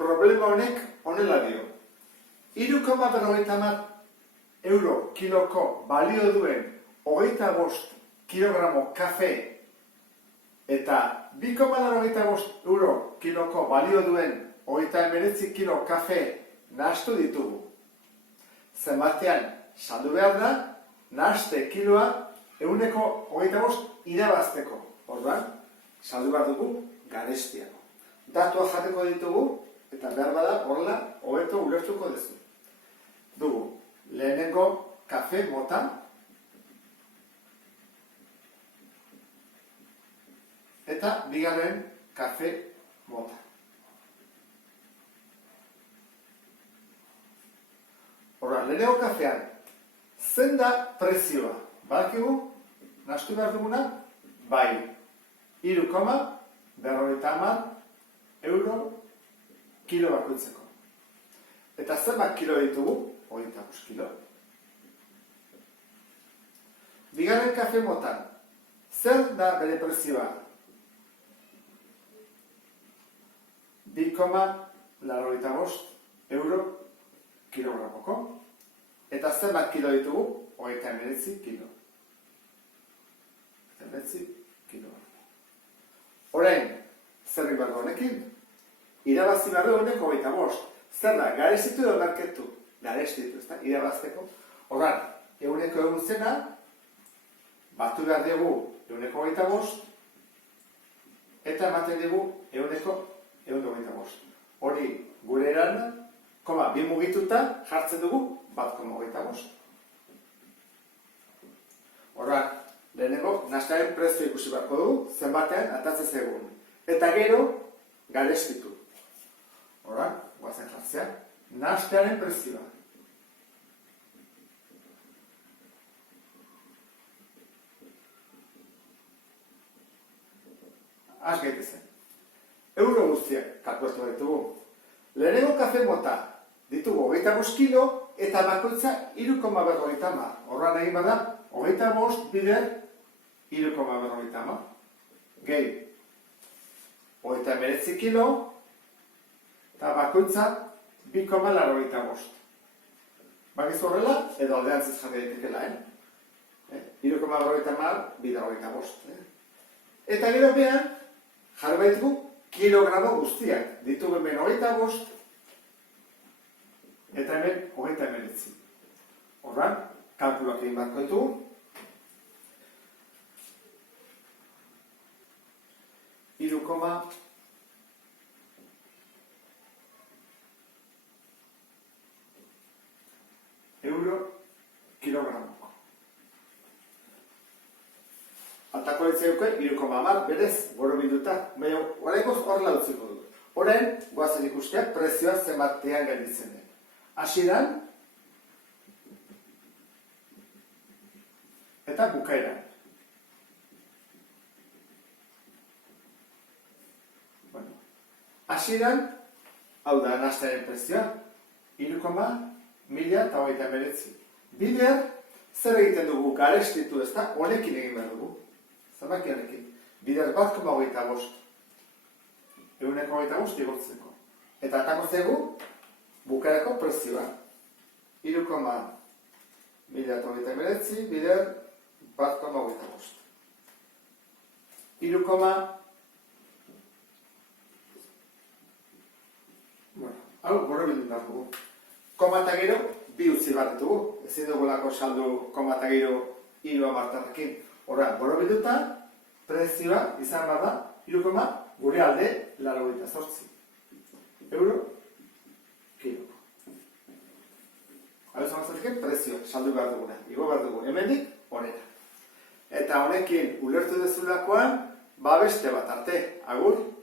problema honek honela dio. 3,50 euro kiloko balio duen 25 kilogramo kafe eta 2,85 euro kiloko balio duen 39 kilo kafe nahastu ditugu. Zenbatean saldu behar da, nahaste kiloa 125 irabazteko. Orduan, saldu behar dugu garestiago. Datuak jateko ditugu, eta behar bada horrela hobeto ulertuko duzu. Dugu, lehenengo kafe mota, eta bigarren kafe mota. Horra, lehenengo kafean, zen da prezioa? Badakigu, nahastu behar duguna? Bai, 3,50 euro kilo bakoitzeko. Eta zenbat kilo ditugu? 25 kilo. Bigarren kafe motan, zer da bere prezioa? 2,85 euro kilogramoko. Eta zenbat kilo ditugu? 39 kilo. 39 kilo. Orain, zer behar honekin? Irabazi behar honek 25. Zer da, garestitu edo merketu? Garestitu, ez da, irabazteko. Ordan, eguneko egun zena, batu behar dugu eguneko 25, eta ematen dugu eguneko 25. Hori, gure eran, bi mugituta jartzen dugu 1,25. Ordan, lehenengo, nahastearen prezio ikusi beharko dugu, zenbatean atatzen zegoen. Eta gero, garestitu. Horra, guazen jartzea, nahastearen prezioa. Az gaitezen. Euro guztiak kalkulatu ditugu. Lehenengo kafe mota ditugu 25 kilo eta bakoitza 3,50. Horra nahi bada, 25 bider 3,50. Gehi, 39 kilo eta bakoitza 2,85. Bakiz horrela, edo aldeantziz jarri daitekela, 3,50 bider 25. Eta gero behan, jarri baitugu kilogramo guztiak. Ditugu hemen 25 eta hemen 39. Horran, kalkulak egin batko ditugu. Euro kilogramoko. Altako ditzeuke, 3,10 berez, borobilduta. Baina, horrekoz horrela utziko du. Horren, goazen ikusteak, prezioa zenbatean gelditzen den. Hasieran eta bukaeran. Hasieran, hau da nahastearen prezioa, 3,1029. Bider, zer egiten dugu garestitu ez da, honekin egin behar dugu. Zenbaki honekin. Bider 1,25. Eguneko 25 igortzeko. Eta atako zegu, bukaerako prezioa. 3,1029 bider 1,25. 3, hau, borobildu behar dugu. Koma eta gero, bi utzi behar dugu. Ezin dugulako saldu koma eta gero 3 martarrekin. Horra, borobilduta, prezioa izan behar da, 3, gure alde, 88 euro kiloko. Hau izan mazateken, prezioa, saldu behar duguna. Igo behar dugu, hemendik, honeta. Eta honekin, ulertu dezulakoan, beste bat arte, agur.